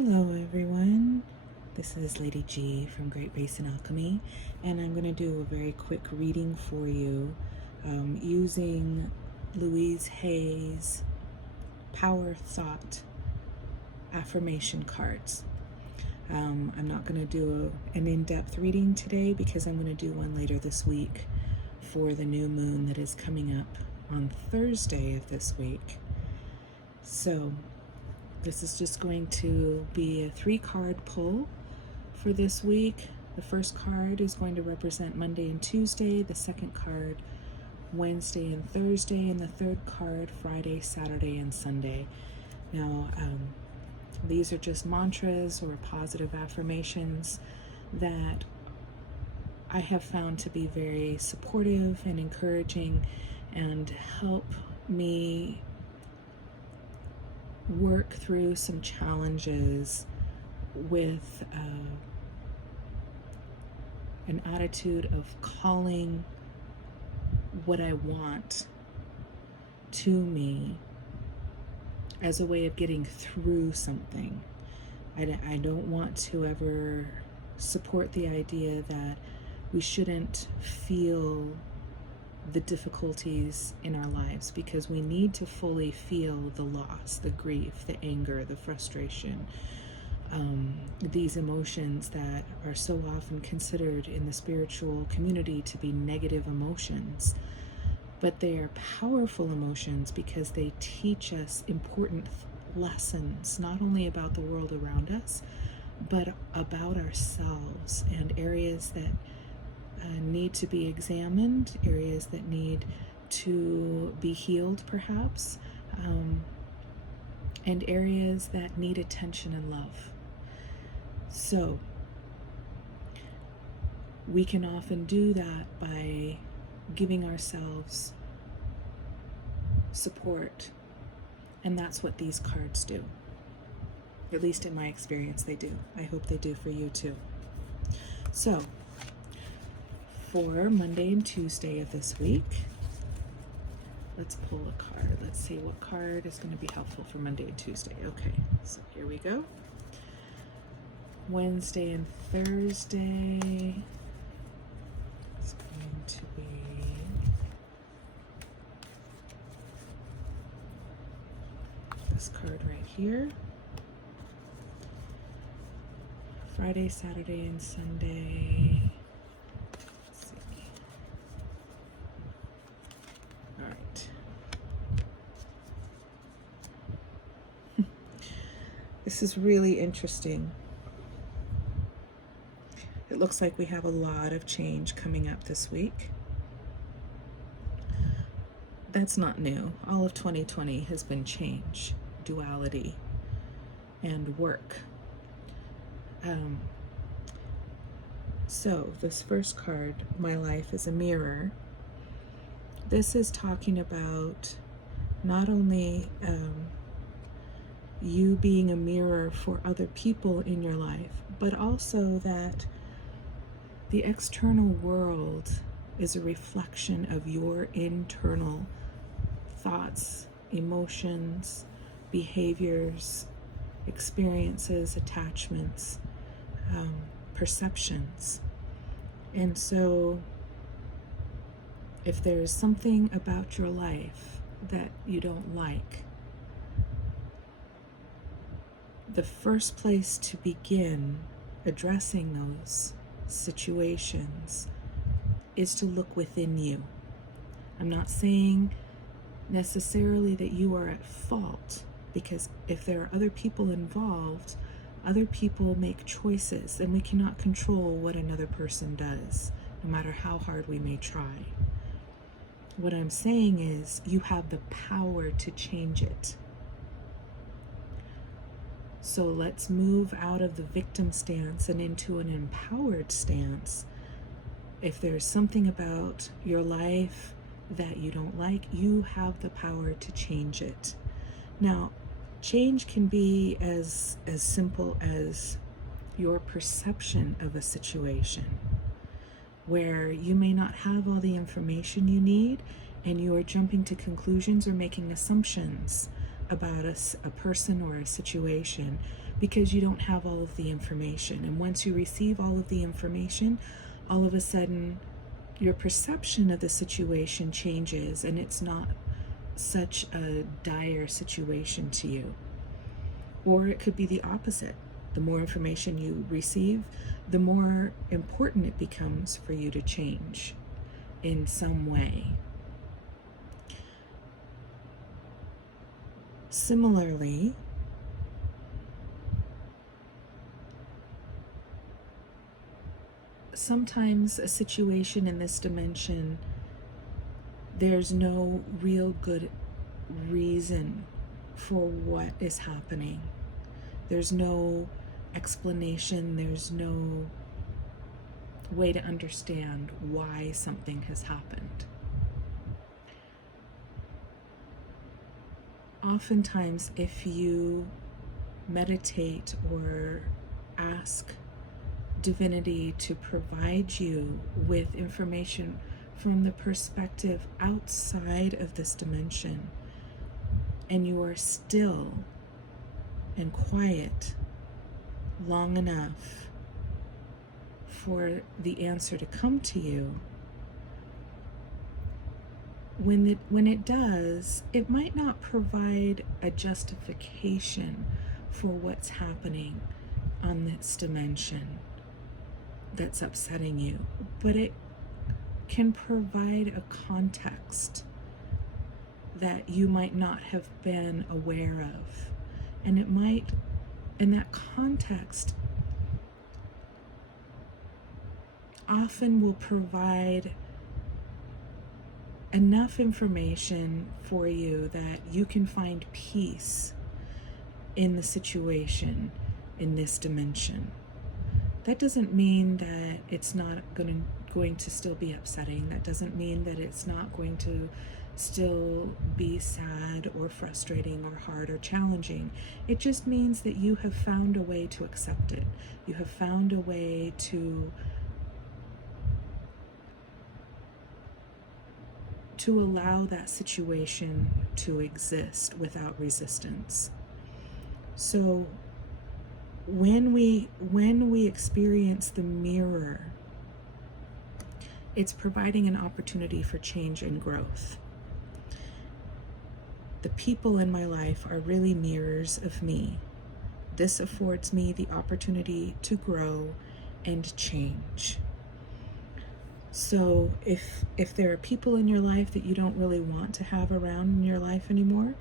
Hello everyone, this is Lady G from Great Basin Alchemy, and I'm going to do a very quick reading for you using Louise Hay's Power Thought affirmation cards. I'm not going to do an in-depth reading today because I'm going to do one later this week for the new moon that is coming up on Thursday of this week. So this is just going to be a 3-card pull for this week. The first card is going to represent Monday and Tuesday, the second card Wednesday and Thursday, and the third card Friday, Saturday, and Sunday. Now, these are just mantras or positive affirmations that I have found to be very supportive and encouraging and help me work through some challenges with an attitude of calling what I want to me as a way of getting through something. I don't want to ever support the idea that we shouldn't feel the difficulties in our lives, because we need to fully feel the loss, the grief, the anger, the frustration, these emotions that are so often considered in the spiritual community to be negative emotions. But they are powerful emotions because they teach us important lessons, not only about the world around us, but about ourselves, and areas that need to be examined, areas that need to be healed perhaps, and areas that need attention and love. So we can often do that by giving ourselves support, and that's what these cards do. At least in my experience they do. I hope they do for you too. So for Monday and Tuesday of this week, let's pull a card. Let's see what card is going to be helpful for Monday and Tuesday. Okay, so here we go. Wednesday and Thursday is going to be this card right here. Friday, Saturday, and Sunday. This is really interesting. It looks like we have a lot of change coming up this week. That's not new. All of 2020 has been change, duality, and work. So this first card, My Life is a Mirror, this is talking about not only you being a mirror for other people in your life, but also that the external world is a reflection of your internal thoughts, emotions, behaviors, experiences, attachments, perceptions. And so if there's something about your life that you don't like, the first place to begin addressing those situations is to look within you. I'm not saying necessarily that you are at fault, because if there are other people involved, other people make choices, and we cannot control what another person does, no matter how hard we may try. What I'm saying is you have the power to change it. So let's move out of the victim stance and into an empowered stance. If there's something about your life that you don't like, you have the power to change it. Now, change can be as simple as your perception of a situation, where you may not have all the information you need and you are jumping to conclusions or making assumptions about a person or a situation because you don't have all of the information. And once you receive all of the information, all of a sudden your perception of the situation changes and it's not such a dire situation to you. Or it could be the opposite. The more information you receive, the more important it becomes for you to change in some way. Similarly, sometimes a situation in this dimension, there's no real good reason for what is happening. There's no explanation, there's no way to understand why something has happened. Oftentimes, if you meditate or ask divinity to provide you with information from the perspective outside of this dimension, and you are still and quiet long enough for the answer to come to you, when it does, it might not provide a justification for what's happening on this dimension that's upsetting you, but it can provide a context that you might not have been aware of. And it might, in that context, often will provide enough information for you that you can find peace in the situation in this dimension. That doesn't mean that it's not going to still be upsetting. That doesn't mean that it's not going to still be sad or frustrating or hard or challenging. It just means that you have found a way to accept it. You have found a way to allow that situation to exist without resistance. So when we experience the mirror, it's providing an opportunity for change and growth. The people in my life are really mirrors of me. This affords me the opportunity to grow and change. So if there are people in your life that you don't really want to have around in your life anymore,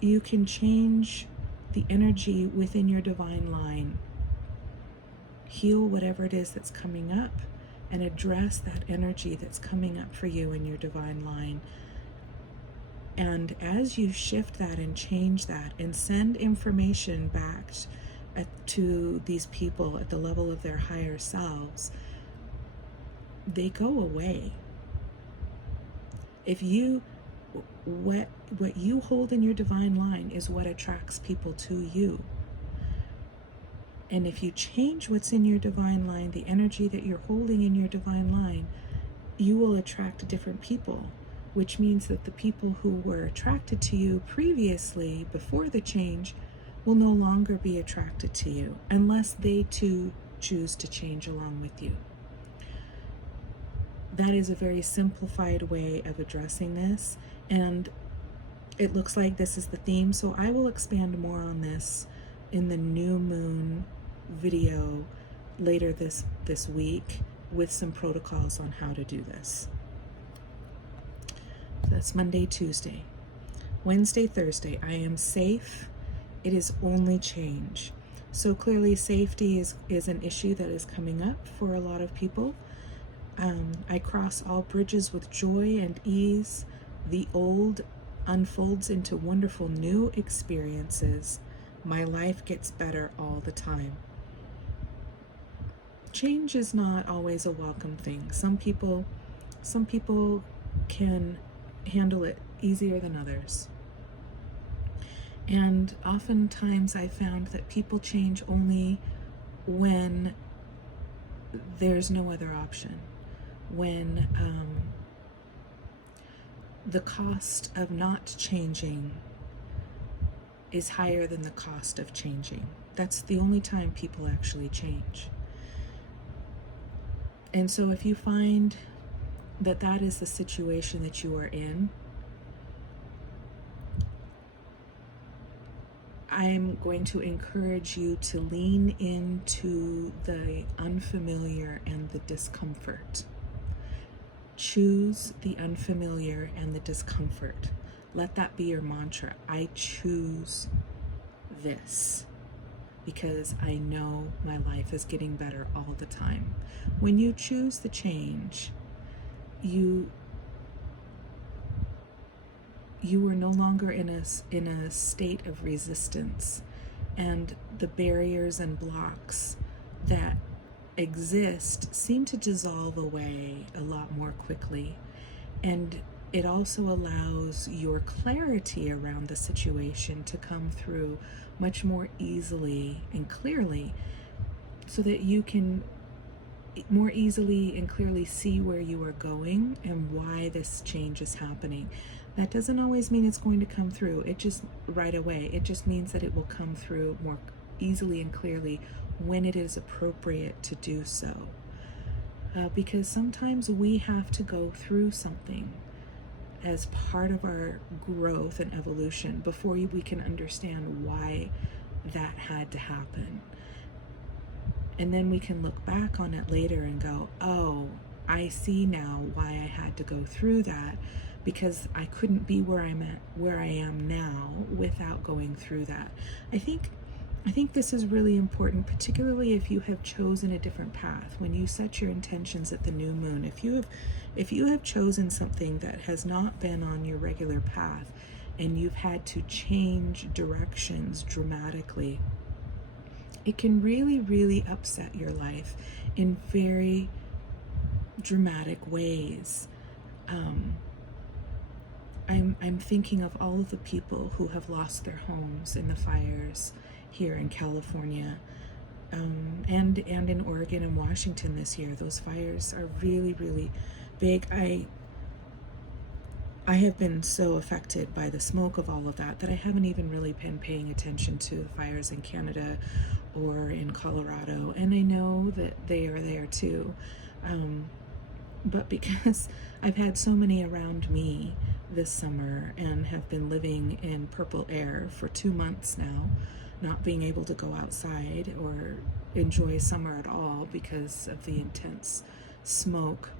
you can change the energy within your divine line. Heal whatever it is that's coming up and address that energy that's coming up for you in your divine line. And as you shift that and change that and send information back to these people at the level of their higher selves, they go away. What you hold in your divine line is what attracts people to you. And if you change what's in your divine line, the energy that you're holding in your divine line, you will attract different people, which means that the people who were attracted to you previously, before the change, will no longer be attracted to you unless they too choose to change along with you. That is a very simplified way of addressing this, and it looks like this is the theme, so I will expand more on this in the new moon video later this week with some protocols on how to do this. So that's Monday, Tuesday. Wednesday, Thursday, I am safe. It is only change. So clearly safety is an issue that is coming up for a lot of people. I cross all bridges with joy and ease. The old unfolds into wonderful new experiences. My life gets better all the time. Change is not always a welcome thing. Some people can handle it easier than others. And oftentimes I found that people change only when there's no other option. When the cost of not changing is higher than the cost of changing. That's the only time people actually change. And so if you find that that is the situation that you are in, I'm going to encourage you to lean into the unfamiliar and the discomfort. Choose the unfamiliar and the discomfort. Let that be your mantra. I choose this because I know my life is getting better all the time. When you choose the change, you are no longer in a state of resistance, and the barriers and blocks that exist seem to dissolve away a lot more quickly. And it also allows your clarity around the situation to come through much more easily and clearly, so that you can more easily and clearly see where you are going and why this change is happening. That doesn't always mean it's going to come through. It just right away. It just means that it will come through more easily and clearly when it is appropriate to do so. Because sometimes we have to go through something as part of our growth and evolution before we can understand why that had to happen. And then we can look back on it later and go, oh, I see now why I had to go through that, because I couldn't be where I am now without going through that. I think this is really important, particularly if you have chosen a different path. When you set your intentions at the new moon, if you have chosen something that has not been on your regular path and you've had to change directions dramatically, it can really, really upset your life in very dramatic ways. I'm thinking of all of the people who have lost their homes in the fires here in California, and in Oregon and Washington this year. Those fires are really, really big. I have been so affected by the smoke of all of that I haven't even really been paying attention to the fires in Canada or in Colorado, and I know that they are there too. But because I've had so many around me this summer and have been living in purple air for 2 months now, not being able to go outside or enjoy summer at all because of the intense smoke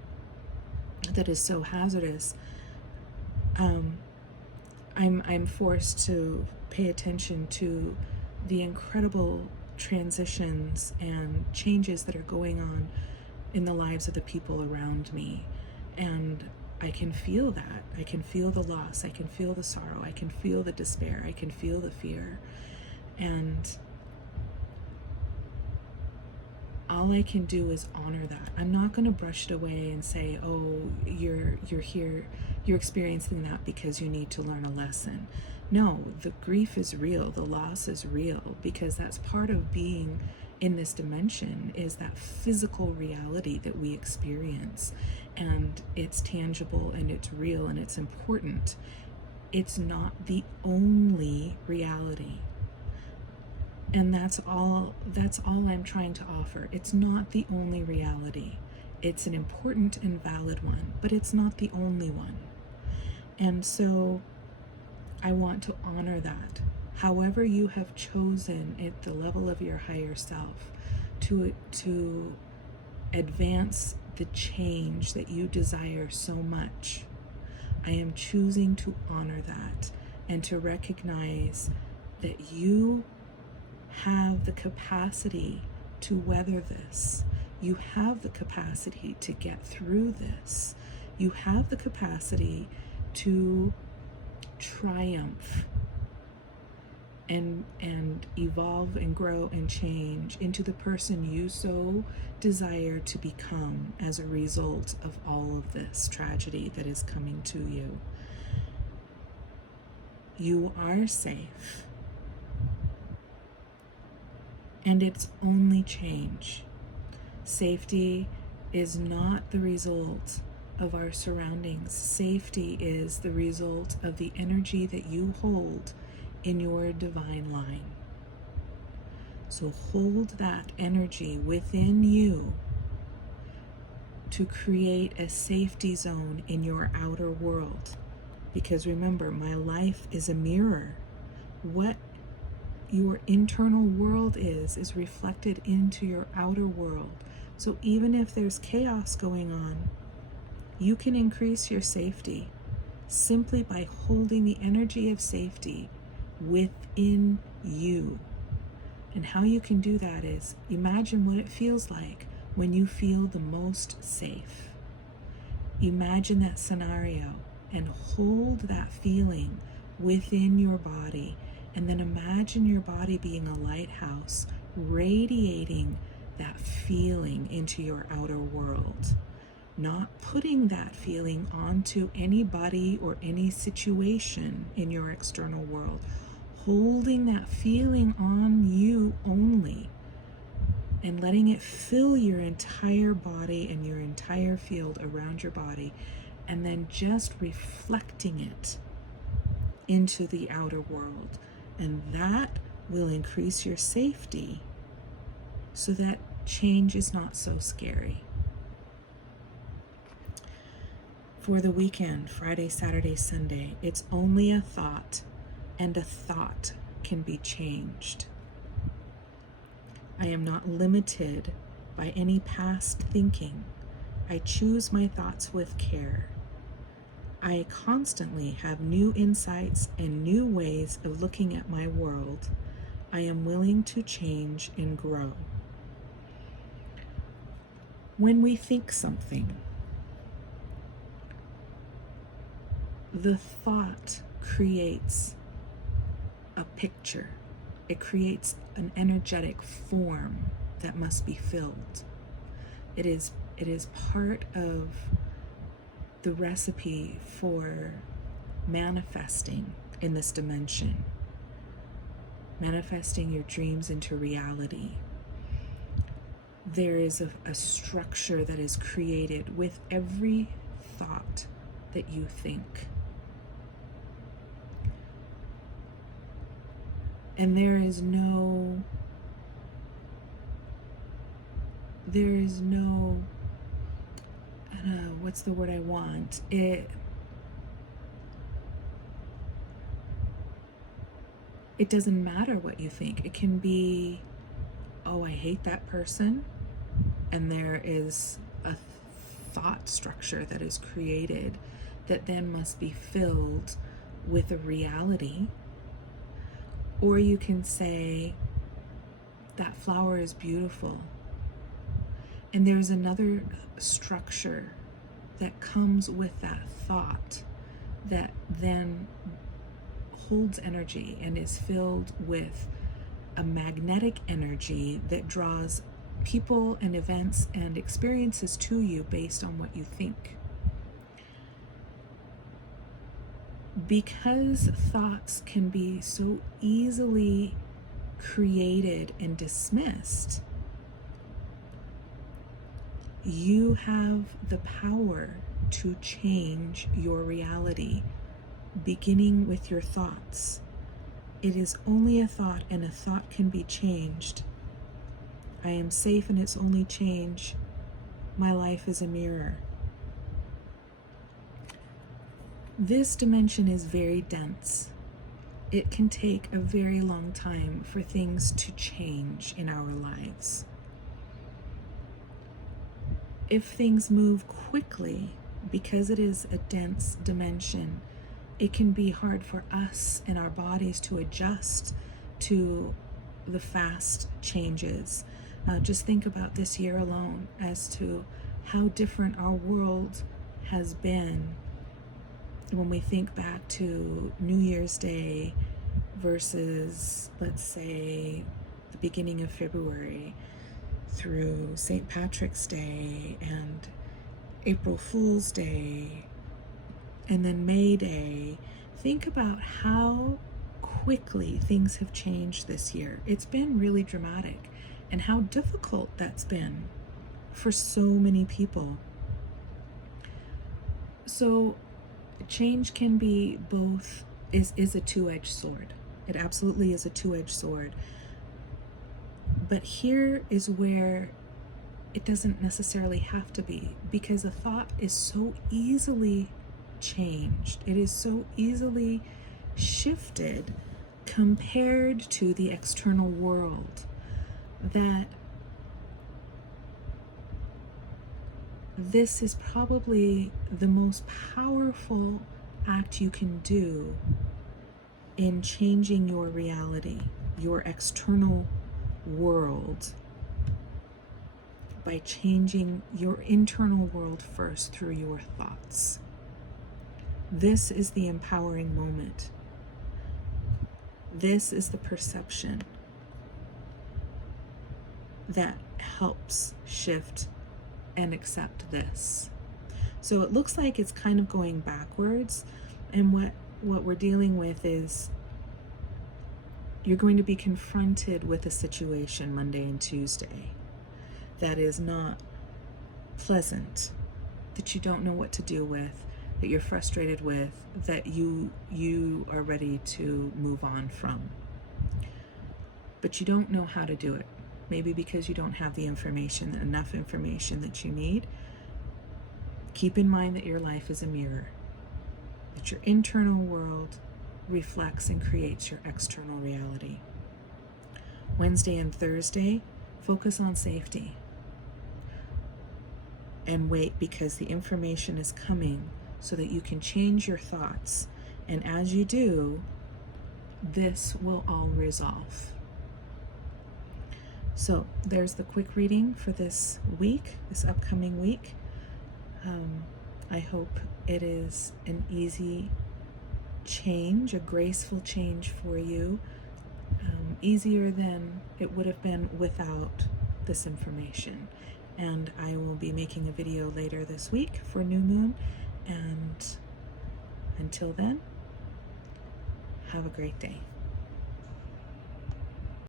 that is so hazardous, I'm forced to pay attention to the incredible transitions and changes that are going on in the lives of the people around me. And I can feel that. I can feel the loss. I can feel the sorrow. I can feel the despair. I can feel the fear. And all I can do is honor that. I'm not going to brush it away and say, oh, you're here, you're experiencing that because you need to learn a lesson. No, the grief is real. The loss is real, because that's part of being in this dimension, is that physical reality that we experience. And it's tangible and it's real and it's important. It's not the only reality. And that's all I'm trying to offer. It's not the only reality. It's an important and valid one, but it's not the only one. And so I want to honor that. However you have chosen at the level of your higher self to advance the change that you desire so much, I am choosing to honor that and to recognize that you have the capacity to weather this. You have the capacity to get through this. You have the capacity to triumph and evolve and grow and change into the person you so desire to become as a result of all of this tragedy that is coming to you. You are safe. And it's only change. Safety is not the result of our surroundings. Safety is the result of the energy that you hold in your divine line. So hold that energy within you to create a safety zone in your outer world. Because remember, my life is a mirror. What your internal world is reflected into your outer world. So even if there's chaos going on, you can increase your safety simply by holding the energy of safety within you. And how you can do that is imagine what it feels like when you feel the most safe. Imagine that scenario and hold that feeling within your body. And then imagine your body being a lighthouse, radiating that feeling into your outer world. Not putting that feeling onto anybody or any situation in your external world. Holding that feeling on you only and letting it fill your entire body and your entire field around your body, and then just reflecting it into the outer world. And that will increase your safety so that change is not so scary. For the weekend, Friday, Saturday, Sunday, it's only a thought, and a thought can be changed. I am not limited by any past thinking. I choose my thoughts with care. I constantly have new insights and new ways of looking at my world. I am willing to change and grow. When we think something, the thought creates a picture. It creates an energetic form that must be filled. It is part of the recipe for manifesting in this dimension, manifesting your dreams into reality. There is a structure that is created with every thought that you think. And there is no, what's the word I want? It doesn't matter what you think. It can be, oh, I hate that person. And there is a thought structure that is created that then must be filled with a reality. Or you can say, that flower is beautiful. And there's another structure that comes with that thought that then holds energy and is filled with a magnetic energy that draws people and events and experiences to you based on what you think. Because thoughts can be so easily created and dismissed, you have the power to change your reality, beginning with your thoughts. It is only a thought, and a thought can be changed. I am safe and it's only change. My life is a mirror. This dimension is very dense. It can take a very long time for things to change in our lives. If things move quickly, because it is a dense dimension, it can be hard for us and our bodies to adjust to the fast changes. Just think about this year alone as to how different our world has been when we think back to New Year's Day versus, let's say, the beginning of February through St. Patrick's Day and April Fool's Day and then May Day. Think about how quickly things have changed this year. It's been really dramatic, and how difficult that's been for so many people. So change can be both, is a two-edged sword. It absolutely is a two-edged sword. But here is where it doesn't necessarily have to be, because a thought is so easily changed. It is so easily shifted compared to the external world that this is probably the most powerful act you can do in changing your reality, your external world, by changing your internal world first through your thoughts. This is the empowering moment. This is the perception that helps shift and accept this. So it looks like it's kind of going backwards, and what we're dealing with is you're going to be confronted with a situation Monday and Tuesday that is not pleasant, that you don't know what to do with, that you're frustrated with, that you are ready to move on from. But you don't know how to do it. Maybe because you don't have the information, enough information that you need. Keep in mind that your life is a mirror, that your internal world reflects and creates your external reality. Wednesday and Thursday, focus on safety and wait, because the information is coming so that you can change your thoughts. And as you do, this will all resolve. So there's the quick reading for this week, this upcoming week. I hope it is an easy change, a graceful change for you, easier than it would have been without this information. And I will be making a video later this week for New Moon. And until then, have a great day.